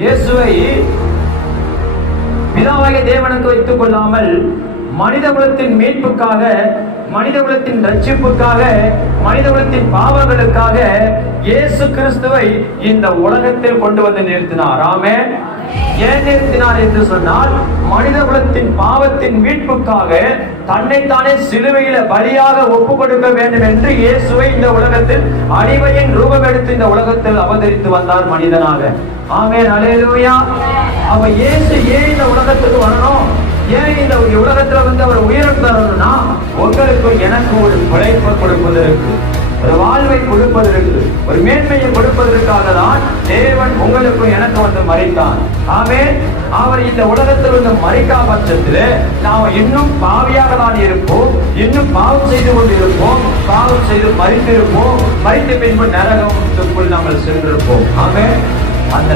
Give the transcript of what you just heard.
இயேசுவை பிதாவாகிய தேவனுக்கு வைத்துக் கொள்ளாமல் மனித குலத்தின் மீட்புக்காக, மனித குலத்தின் ரட்சிப்புக்காக, மனித குலத்தின் பாவங்களுக்காக இயேசு கிறிஸ்துவை இந்த உலகத்தில் கொண்டு வந்து நிறுத்தினார். ஆமென். ஏன் நிறுத்தினார் என்று சொன்னால், மனித குலத்தின் பாவத்தின் மீட்புக்காக தன்னைத்தானே சிலுவையில பலியாக ஒப்பு கொடுக்க வேண்டும் என்று இயேசுவை இந்த உலகத்தில் அடிமையின் ரூபம் எடுத்து இந்த உலகத்தில் அவதரித்து வந்தார் மனிதனாக. ஆமென். அல்லேலூயா. அவ இயேசு ஏன் இந்த உலகத்துக்கு வரணும், ஏன் இந்த உலகத்துல வந்து அவர் உயிர் தரணும்னா, உங்களுக்கும் எனக்கு ஒரு பிழைப்பை கொடுப்பதற்கு, ஒரு வாழ்வை கொடுப்பதற்கு, ஒரு மேன்மையை கொடுப்பதற்காக தான் தேவன் உங்களுக்கும் எனக்கு வந்து மரித்தார். ஆமென். அவர் இந்த உலகத்தில் வந்து மரிக்கா பட்சத்தில் நாம் இன்னும் பாவியாக தான் இருப்போம், இன்னும் பாவம் செய்து கொண்டு இருப்போம், பாவம் செய்து மரித்திருப்போம், மரித்த பின்பு நரகத்துக்குள் நாங்கள் சென்றிருப்போம். ஆமென். அந்த